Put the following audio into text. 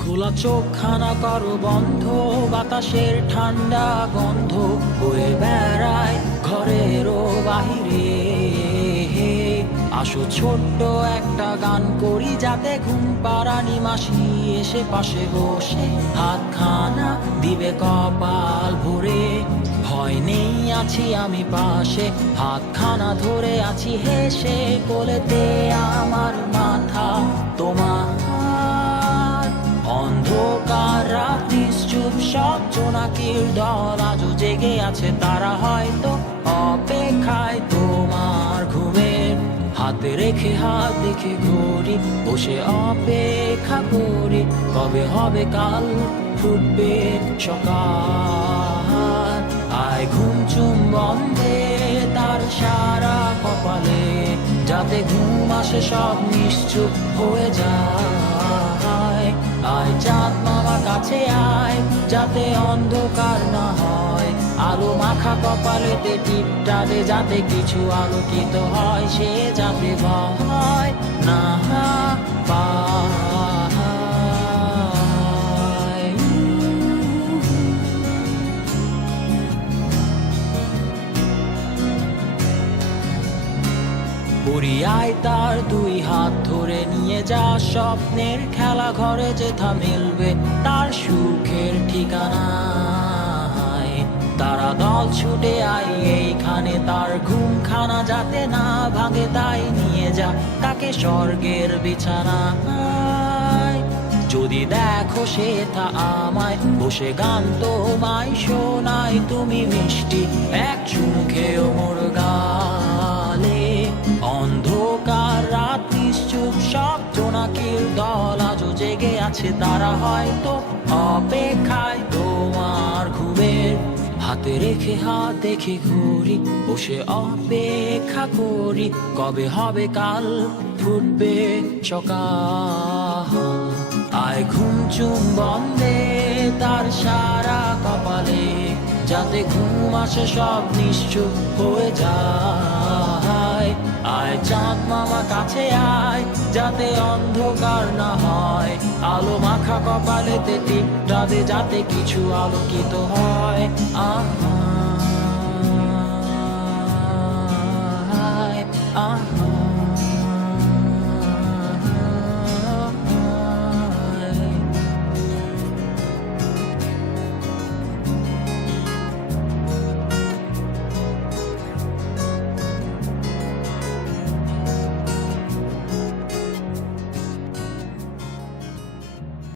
খোলা চোখখানা করো বন্ধ, বাতাসের ঠান্ডা গন্ধ বয়ে বেড়ায় ঘরেরও বাহিরে। আসো ছোট্ট একটা গান করি, যাতে ঘুম পাড়ানি মাসি এসে পাশে বসে হাতখানা দিবে কপাল ভরে। ভয় নেই, আছি আমি পাশে, হাতখানা ধরে আছি হেসে, কোলেতে আমার মাথা তোমার। অন্ধকার রাত্রি চুপ, সব জোনাকির দল আজও জেগে আছে, তারা হয়তো অপেক্ষায় তোমার ঘুমের। হাতে রেখে হাত দেখে ঘড়ি, বসে অপেক্ষা করি, কবে হবে কাল, ফুটবে সকাল। আয় ঘুম চুম বন্ধে তার সারা কপালে, যাতে ঘুম আসে সব নিশ্চুপ হয়ে যায়। আয় চাঁদ মামা কাছে আয়, যাতে অন্ধকার না হয়, আলো মাখা কপালেতে টিপটা দে, যাতে কিছু আলোকিত হয়, সে যাতে ভয় না পায়। পরিয়ায় তার দুই হাত ধরে নিয়ে যা, স্বপ্নের খেলা ঘরে যেথা মিলবে তার সুখের ঠিকানা। তারা দল ছুটে আয় এইখানে, তার ঘুমখানা যাতে না ভাঙে, তাই নিয়ে যা তাকে স্বর্গের বিছানায়। যদি দেখো সে তা আমায় বসে গান তোমায় শোনায়, তুমি মিষ্টি এক চুমু খেয়েও মোর গালে। অন্ধকার রাত্রি চুপ, সব জোনাকির দল আজও জেগে আছে, তারা হয়তো অপেক্ষায় তোমার ঘুমের। হাতে রেখে হাত দেখে ঘুরি, বসে অপেক্ষা করি, কবে হবে কাল, ফুটবে সকাল। আয় ঘুম চুম বন্ধে তার সারা কপালে, যাতে ঘুম আসে সব নিশ্চুপ হয়ে যায়। আয় চাঁদ মামা কাছে আয়, যাতে অন্ধকার না হয়, আলো মাখা কপালেতে টিপটা দে, যাতে কিছু আলোকিত হয়। আহা